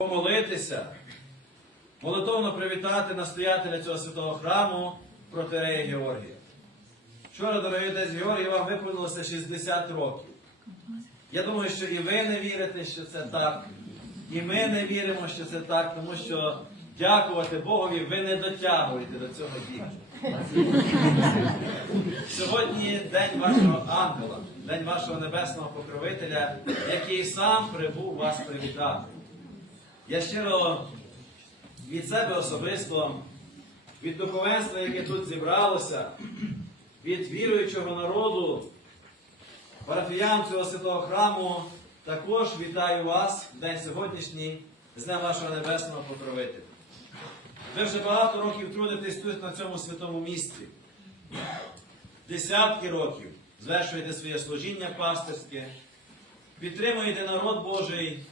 помолитися, молитовно привітати настоятеля цього святого храму протерея Георгія. Вчора, дорогий отець Георгій, вам виповнилося 60 років. Я думаю, що і ви не вірите, що це так, і ми не віримо, що це так, тому що дякувати Богові ви не дотягуєте до цього віку. Сьогодні день вашого ангела, день вашого небесного покровителя, який сам прибув вас привітати. Я щиро від себе особисто, від духовенства, яке тут зібралося, від віруючого народу, парафіян цього святого храму, також вітаю вас в день сьогоднішній з Днем вашого небесного покровителя. Ви вже багато років трудитесь тут на цьому святому місці. Десятки років звершуєте своє служіння пастирське, підтримуєте народ Божий,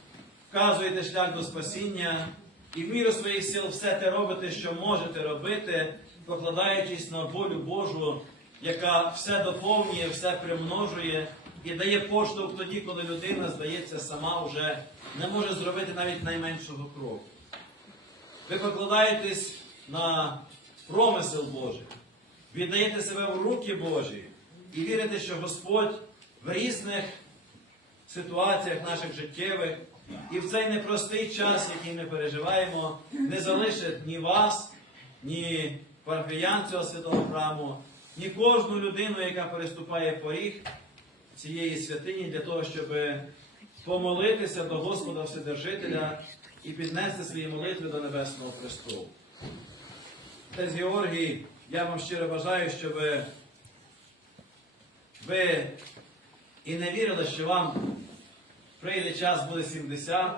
вказуєте шлях до спасіння і в міру своїх сил все те робите, що можете робити, покладаючись на волю Божу, яка все доповнює, все примножує і дає поштовх тоді, коли людина, здається, сама вже не може зробити навіть найменшого кроку. Ви покладаєтесь на промисел Божий, віддаєте себе в руки Божі і вірите, що Господь в різних ситуаціях наших життєвих і в цей непростий час, який ми переживаємо, не залишить ні вас, ні парафіян цього святого храму, ні кожну людину, яка переступає поріг цієї святині для того, щоб помолитися до Господа Вседержителя і піднести свої молитви до Небесного престолу. Отець Георгій, я вам щиро бажаю, щоб ви і не вірили, що вам прийде час, буде 70,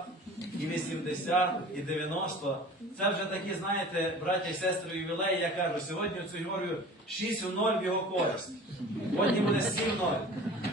і 80, і 90. Це вже такі, знаєте, браття і сестри ювілеї, я кажу, сьогодні цю Георгію 6 у 0 в його користь. Потім буде 7 0,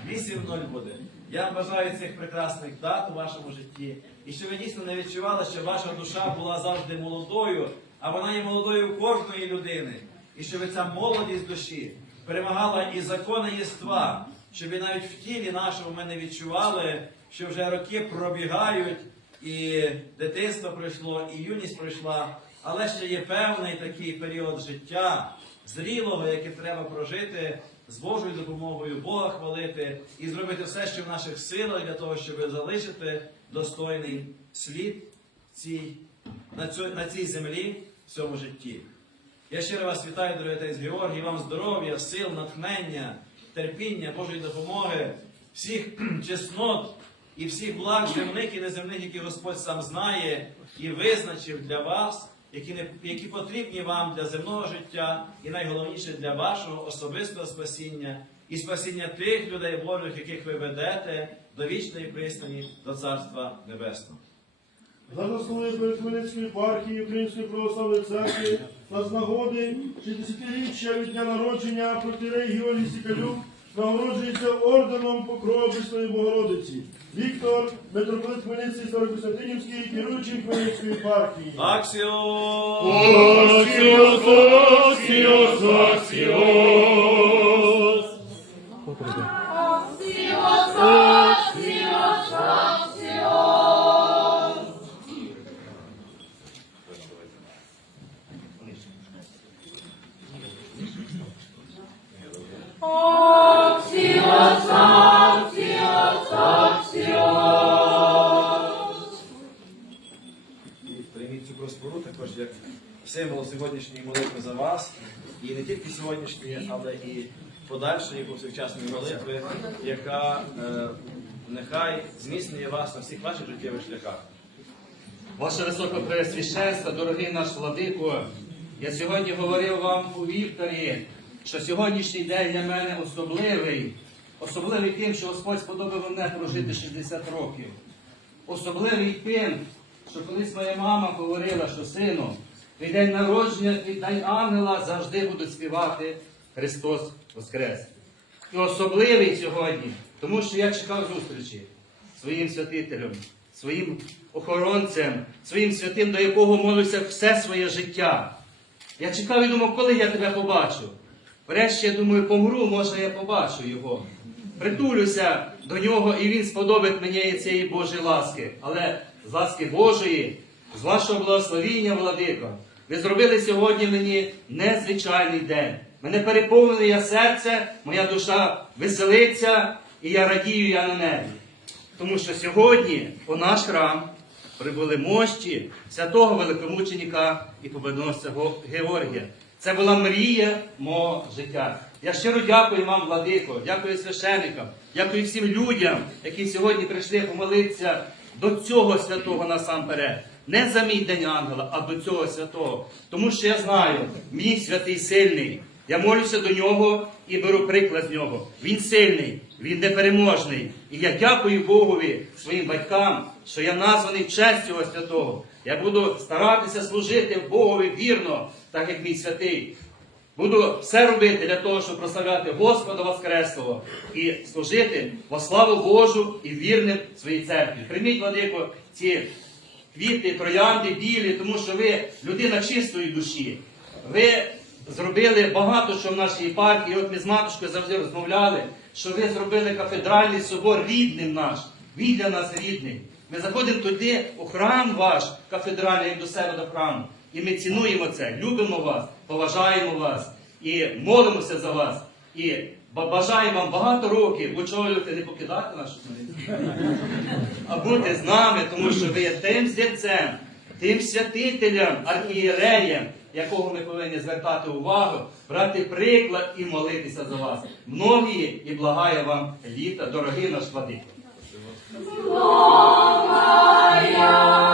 8 0 буде. Я бажаю цих прекрасних дат у вашому житті. І щоб ви дійсно не відчували, що ваша душа була завжди молодою, а вона є молодою кожної людини. І щоб ця молодість душі перемагала і закони єства, щоб навіть в тілі нашому ми не відчували, що вже роки пробігають, і дитинство пройшло, і юність пройшла, але ще є певний такий період життя зрілого, який треба прожити з Божою допомогою, Бога хвалити і зробити все, що в наших силах для того, щоб залишити достойний слід цій, на, цю, на цій землі в цьому житті. Я щиро вас вітаю, дорогі отець Георгій, вам здоров'я, сил, натхнення, терпіння, Божої допомоги, всіх чеснот і всіх благ земних і неземних, які Господь сам знає і визначив для вас, які, не, які потрібні вам для земного життя, і найголовніше для вашого особистого спасіння і спасіння тих людей Божих, яких ви ведете до вічної пристані, до Царства Небесного. Благослови Хмельницької єпархії Української православної церкви на з нагоди 60-річчя від дня народження протирей Георгій Сікалюк нагороджується орденом Покрова Пресної Богородиці. Віктор, митрополит Хмельницький Старокостянтинівський, керуючий Хмельницької єпархії. Аксіо! Osios, osios, osios. Прийміть цю проспору також як символ сьогоднішньої молитви за вас. І не тільки сьогоднішньої, але і подальшої повсякчасної молитви, яка е, нехай зміцнює вас на всіх ваших життєвих шляхах. Ваше Високопреосвященство, дорогий наш владико, я сьогодні говорив вам у вівторі, що сьогоднішній день для мене особливий. Особливий тим, що Господь сподобав мене прожити 60 років. Особливий тим, що колись моя мама говорила, що сину, твій день народження, твій день ангела завжди будуть співати Христос Воскрес. І особливий сьогодні, тому що я чекав зустрічі своїм святителем, своїм охоронцем, своїм святим, до якого молюся все своє життя. Я чекав і думав, коли я тебе побачу. Врешті, я думаю, помру, може я побачу його. Притулюся до нього, і він сподобить мені цієї Божої ласки. Але з ласки Божої з вашого благословіння, владико, ви зробили сьогодні мені незвичайний день. Мене переповнює серце, моя душа веселиться, і я радію, я на небі. Тому що сьогодні у наш храм прибули мощі святого великомученика і победоносця Георгія. Це була мрія мого життя. Я щиро дякую вам, владико, дякую священикам, дякую всім людям, які сьогодні прийшли помолитися до цього святого насамперед. Не за мій день ангела, а до цього святого. Тому що я знаю, мій святий сильний. Я молюся до нього і беру приклад з нього. Він сильний, він непереможний. І я дякую Богові, своїм батькам, що я названий в честь цього святого. Я буду старатися служити Богові вірно, так як мій святий. Буду все робити для того, щоб прославляти Господа Воскреслого і служити во славу Божу і вірним своїй церкві. Прийміть, владико, ці квіти, троянди, білі, тому що ви людина чистої душі. Ви зробили багато що в нашій єпархії. От ми з матушкою завжди розмовляли, що ви зробили кафедральний собор рідним наш. Він для нас рідний. Ми заходимо туди, у храм ваш, кафедральний, до себе до храму. І ми цінуємо це, любимо вас, поважаємо вас і молимося за вас. І бажаємо вам багато років очолювати, не покидати нашу молитву, а бути з нами, тому що ви є тим зірцем, тим святителем, архієреєм, якого ми повинні звертати увагу, брати приклад і молитися за вас. Многії і благає вам літа, дорогий наш владико. Благая